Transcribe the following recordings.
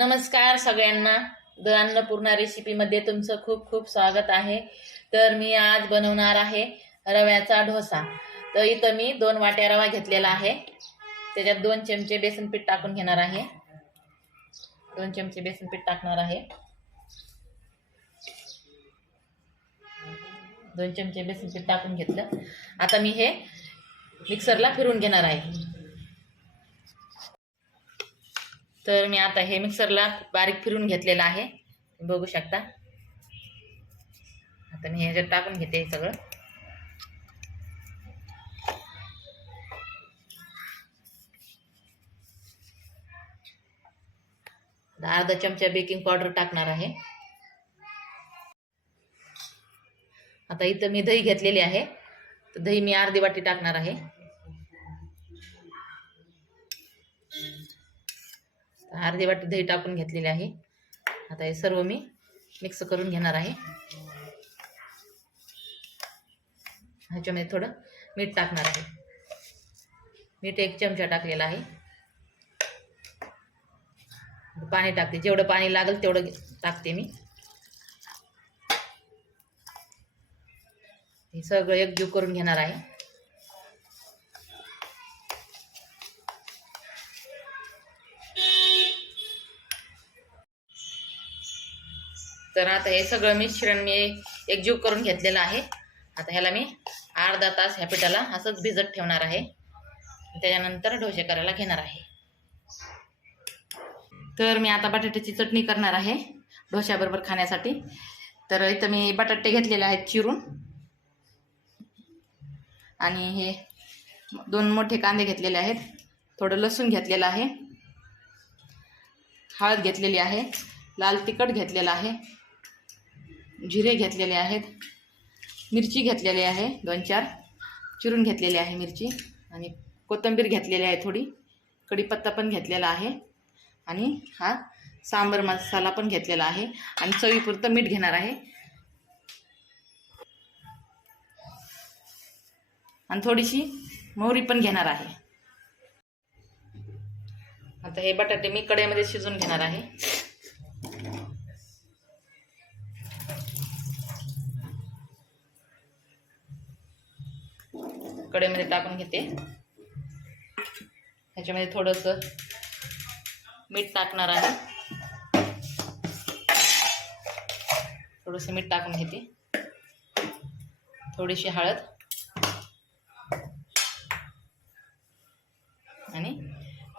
नमस्कार सगळ्यांना. द अन्नपूर्णा रेसिपीमध्ये तुमचं खूप खूप स्वागत आहे. तर मी आज बनवणार आहे रव्याचा डोसा. तर इथं मी 2 वाट्या रवा घेतलेला आहे. त्याच्यात 2 चमचे बेसन पीठ टाकून घेणार आहे. 2 चमचे बेसन पीठ टाकणार आहे. 2 चमचे बेसन पीठ टाकून घेतलं. आता मी हे मिक्सरला फिरवून घेणार आहे. तर मी आता हे मिक्सरला बारीक फिरून घेतलेलं आहे, बघू शकता. आता मी ह्याच्यात टाकून घेते सगळं. अर्धा चमचा बेकिंग पावडर टाकणार आहे. आता इथं मी दही घेतलेली आहे, तर दही मी अर्धी वाटी टाकणार आहे. अर्धी वाटी दही टाकून घेतलेली आहे. आता हे सर्व मी मिक्स करून घेणार आहे. ह्याच्यामध्ये थोडं मीठ टाकणार आहे. मीठ 1 चमचा टाकलेला आहे. पाणी टाकते, जेवढं पाणी लागेल तेवढं टाकते मी. हे सगळं एकजीव करून घेणार आहे. तर आता हे सगळं मिश्रण मी एकजीव करून घेतलेलं आहे. आता ह्याला मी अर्धा तास ह्या पिठाला असंच भिजत ठेवणार आहे. त्याच्यानंतर डोसे करायला घेणार आहे. तर मी आता बटाट्याची चटणी करणार आहे डोश्याबरोबर खाण्यासाठी. तर इथं मी बटाटे घेतलेले आहेत चिरून, आणि हे 2 मोठे कांदे घेतलेले आहेत. थोडं लसूण घेतलेलं आहे. हळद घेतलेली आहे. लाल तिखट घेतलेलं आहे. जिरे घेतलेले आहेत. मिरची घेतलेली आहे 2-4 चिरून घेतलेली आहे मिरची, आणि कोथिंबीर घेतलेली आहे थोडी. कढीपत्ता पण घेतलेला आहे, आणि हा सांबर मसाला पण घेतलेला आहे, आणि चवीपुरतं मीठ घेणार आहे, आणि थोडीशी मोहरी पण घेणार आहे. आता हे बटाटे मी कढईमध्ये शिजवून घेणार आहे. कढईमध्ये टाकून घेते. ह्याच्यामध्ये थोडंसं मीठ टाकणार आहे. थोडंसं मीठ टाकून घेते. थोडीशी हळद, आणि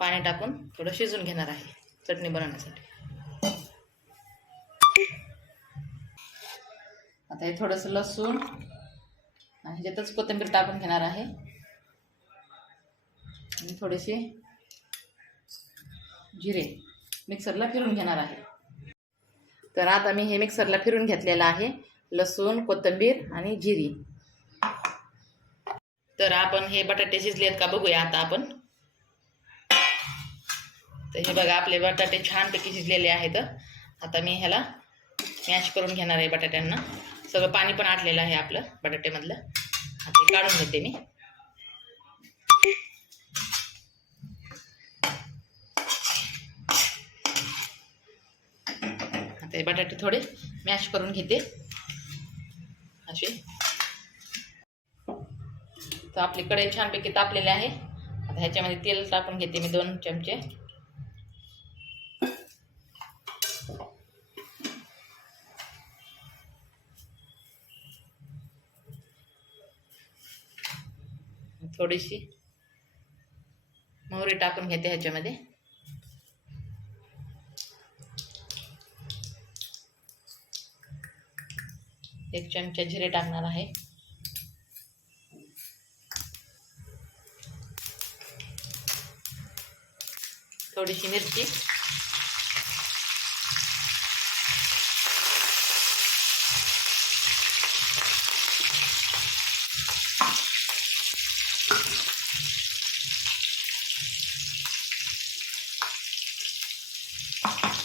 पाणी टाकून थोडं शिजवून घेणार आहे चटणी बनवण्यासाठी. आता हे थोडंसं लसूण आणि ह्याच्यातच कोथिंबीर टाकून घेणार आहे, आणि थोडेसे जिरे मिक्सरला फिरून घेणार आहे. तर आता मी हे मिक्सरला फिरून घेतलेलं आहे, लसूण, कोथिंबीर आणि जिरी. तर आपण हे बटाटे शिजलेत का बघूया आता आपण. तर हे बघा, आपले बटाटे छानपैकी शिजलेले आहेत. आता मी ह्याला मॅश करून घेणार आहे बटाट्यांना. सगळं पाणी पण आटलेलं आहे आपलं बटाट्यामधलं. आता हे काढून घेते मी. आता हे बटाटे थोडे मॅश करून घेते असे. तर आपली कढई छानपैकी तापलेली आहे. आता ह्याच्यामध्ये तेल टाकून घेते मी 2 चमचे. थोडीशी मोहरी टाकून घेते ह्याच्यामध्ये. एक चमचा जिरे टाकणार आहे. थोडीशी मिरची,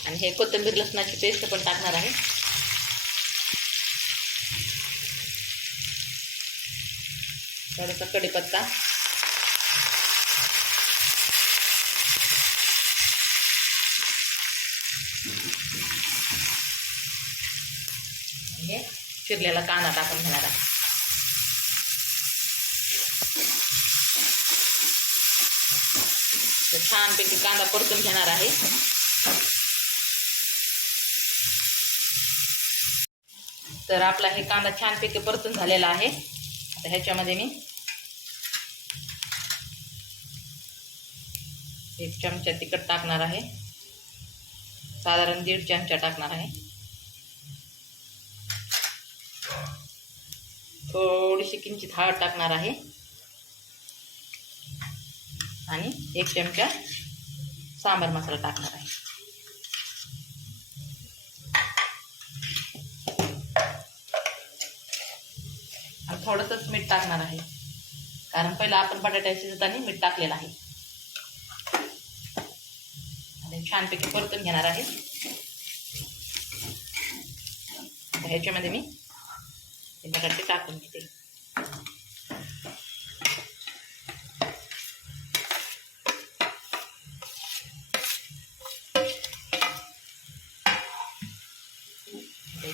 आणि हे कोथिंबीर लसणाची पेस्ट पण टाकणार आहे. थोडासा कढीपत्ता, हे चिरलेला कांदा टाकून घेणार आहे. तर छानपैकी कांदा परतून घेणार आहे. तर आपला हे कांदा छानपैकी परतून झालेला आहे. आता ह्याच्यामध्ये मी 1 चमचा तिखट टाकणार आहे. साधारण 1.5 चमचा टाकणार आहे. थोडीशी किंचित हळद टाकणार आहे आणि 1 चमचा सांबार मसाला टाकणार आहे. आणि थोडंसंच मीठ टाकणार आहे, कारण पहिला आपण बटाटा शिजताना मीठ टाकलेलं आहे. आणि छानपैकी परतून घेणार आहे. ह्याच्यामध्ये मी बटाटे टाकून घेते.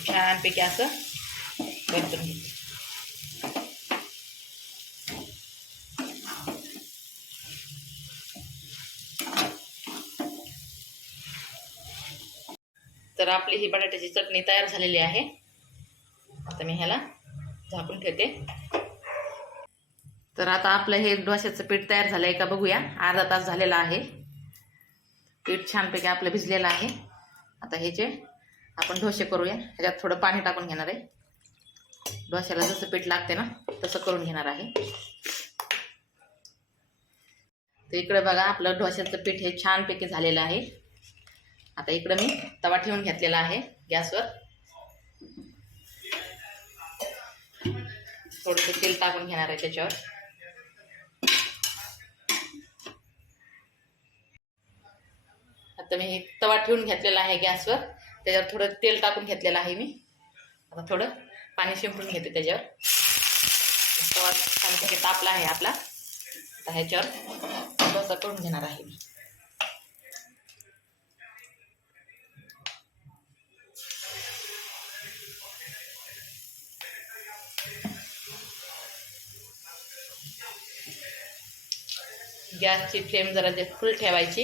छानपैकी असं परतून घेते. तर आपली ही बटाट्याची चटणी तयार झालेली आहे. आता मी ह्याला झाकून ठेवते. तर आता आपलं हे डोश्याचं पीठ तयार झालं आहे का बघूया. अर्धा तास झालेला आहे. पीठ छानपैकी आपलं भिजलेलं आहे. आता ह्याचे आपण डोसे करूया. ह्याच्यात थोडं पाणी टाकून घेणार आहे. डोश्याला जसं पीठ लागते ना तसं करून घेणार आहे. तर इकडे बघा आपलं डोश्याचं पीठ हे छानपैकी झालेलं आहे. आता इकडं मी तवा ठेवून घेतलेला आहे गॅसवर. थोडंसं तेल टाकून घेणार आहे त्याच्यावर. आता मी तवा ठेवून घेतलेला आहे गॅसवर. त्याच्यावर थोडं तेल टाकून घेतलेलं आहे मी. आता थोडं पाणी शिंपडून घेते त्याच्यावर. तवा छानपैकी तापला आहे आपला. आता ह्याच्यावर डोसा करून घेणार आहे मी. गॅसची फ्लेम जरा फुल ठेवायची.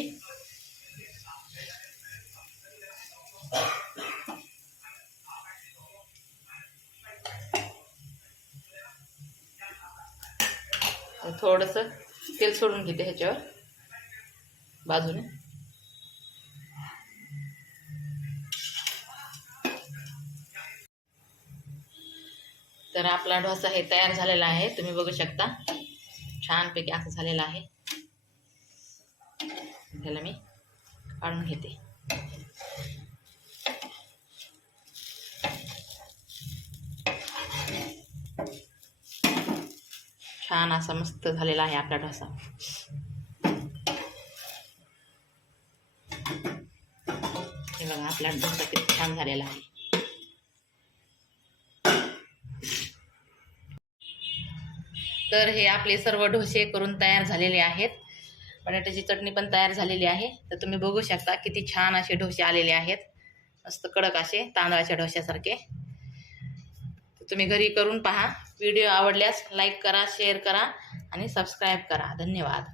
थोडंसं तेल सोडून घेते ह्याच्यावर बाजूने. तर आपला डोसा हे तयार झालेला आहे. तुम्ही बघू शकता छानपैकी असं झालेलं आहे. त्याला मी काढून घेते. छान असा मस्त झालेला आहे आपला डोसा. हे बघा आपला डोसा किती छान झालेला आहे. तर हे आपले सर्व डोसे करून तयार झालेले आहेत. बटाट्याची चटणी पण तयार झालेली आहे. तर तुम्ही बघू शकता किती छान असे डोसे आलेले आहेत. मस्त कडक असे तांदळाच्या डोश्यासारखे. तुम्ही घरी करून पहा. व्हिडिओ आवडल्यास लाईक करा, शेअर करा आणि सबस्क्राईब करा. धन्यवाद.